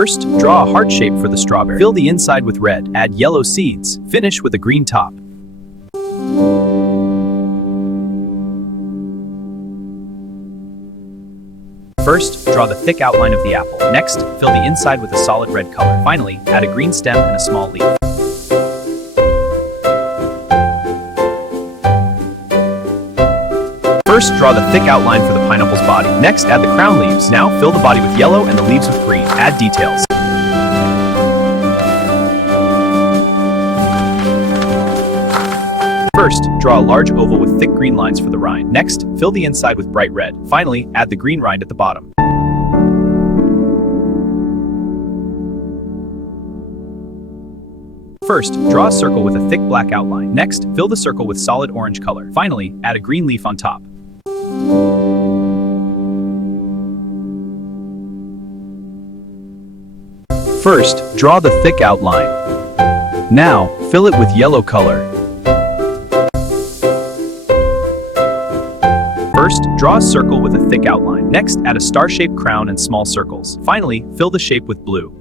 First, draw a heart shape for the strawberry. Fill the inside with red, add yellow seeds, finish with a green top. First, draw the thick outline of the apple. Next, fill the inside with a solid red color. Finally, add a green stem and a small leaf. First, draw the thick outline for the pineapple's body. Next, add the crown leaves. Now, fill the body with yellow and the leaves with green. Add details. First, draw a large oval with thick green lines for the rind. Next, fill the inside with bright red. Finally, add the green rind at the bottom. First, draw a circle with a thick black outline. Next, fill the circle with solid orange color. Finally, add a green leaf on top. First, draw the thick outline. Now, fill it with yellow color. First, draw a circle with a thick outline. Next, add a star-shaped crown and small circles. Finally, fill the shape with blue.